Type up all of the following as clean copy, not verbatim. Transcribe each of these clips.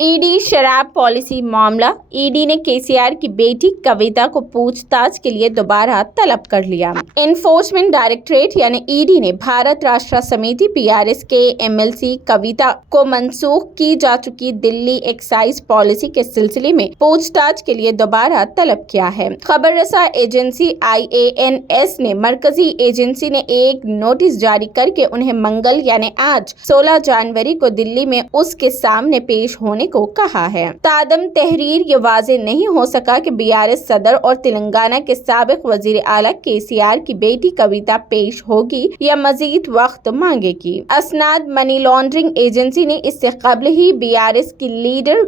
ED शराब policy मामला। ED ने केसीआर की बेटी कविता को पूछताछ के लिए दोबारा तलब कर लिया। एनफोर्समेंट डायरेक्टरेट यानी ईडी ने भारत राष्ट्र समिति पीआरएस के एमएलसी कविता को मनसूख की जा चुकी दिल्ली एक्साइज पॉलिसी के सिलसिले में पूछताछ के लिए दोबारा तलब किया है। खबर रसा एजेंसी IANS ने मरकजी एजेंसी ने एक नोटिस जारी करके उन्हें मंगल यानी आज 16 जनवरी को दिल्ली में उसके सामने पेश होने को कहा है। तादम तहरीर ये वाज़ेह नहीं हो सका कि बीआरएस सदर और तेलंगाना के साबिक वजीर आला केसीआर की बेटी कविता पेश होगी या मजीद वक्त मांगेगी। असनाद मनी लॉन्ड्रिंग एजेंसी ने इससे कबल ही बीआरएस की लीडर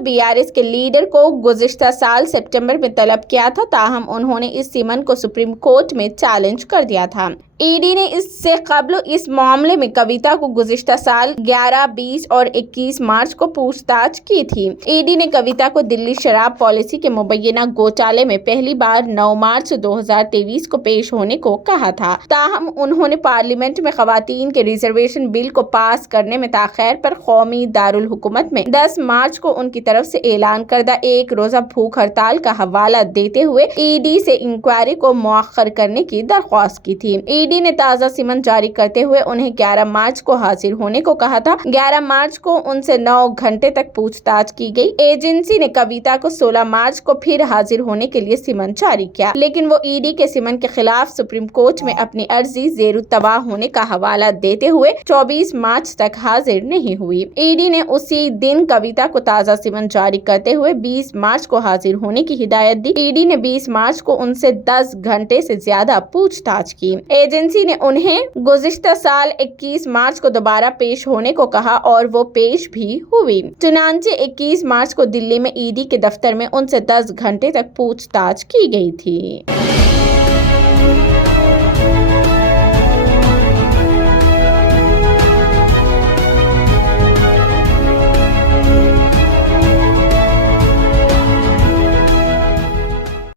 बीआरएस के लीडर को गुज़िश्ता साल सितंबर में तलब किया था, ताहम उन्होंने इस समन को सुप्रीम कोर्ट में चैलेंज कर दिया था। ईडी ने इससे कबल इस मामले में कविता को गुज़िश्ता साल 11, 20 और 21 मार्च को पूछताछ की थी। ईडी ने कविता को दिल्ली शराब पॉलिसी के मुबैना घोटाले में पहली बार 9 मार्च 2023 को पेश होने को कहा था, ताहम उन्होंने पार्लियामेंट में खवातीन के रिजर्वेशन बिल को पास करने में ताख़ीर पर कौमी दारुल हुकूमत में 10 मार्च को उनकी तरफ से ऐलान करदा एक रोज़ा भूख हड़ताल का हवाला देते हुए ईडी से इंक्वायरी को मुअख्खर करने की दरख्वास्त की थी। ईडी ने ताज़ा समन जारी करते हुए उन्हें 11 मार्च को हाजिर होने को कहा था। 11 मार्च को उनसे 9 घंटे तक पूछताछ की गई। एजेंसी ने कविता को 16 मार्च को फिर हाजिर होने के लिए समन जारी किया, लेकिन वो ईडी के समन के खिलाफ सुप्रीम कोर्ट में अपनी अर्जी ज़ेर-उत-तबाह होने का हवाला देते हुए 24 मार्च तक हाजिर नहीं हुई। ईडी ने उसी दिन कविता को ताज़ा समन जारी करते हुए 20 मार्च को हाजिर होने की हिदायत दी। ईडी ने 20 मार्च को उनसे 10 घंटे से ज्यादा पूछताछ की। एजेंसी ने उन्हें गुज़िश्ता साल 21 मार्च को दोबारा पेश होने को कहा और वो पेश भी हुई। चुनांचे 21 मार्च को दिल्ली में ईडी के दफ्तर में उनसे 10 घंटे तक पूछताछ की गई थी।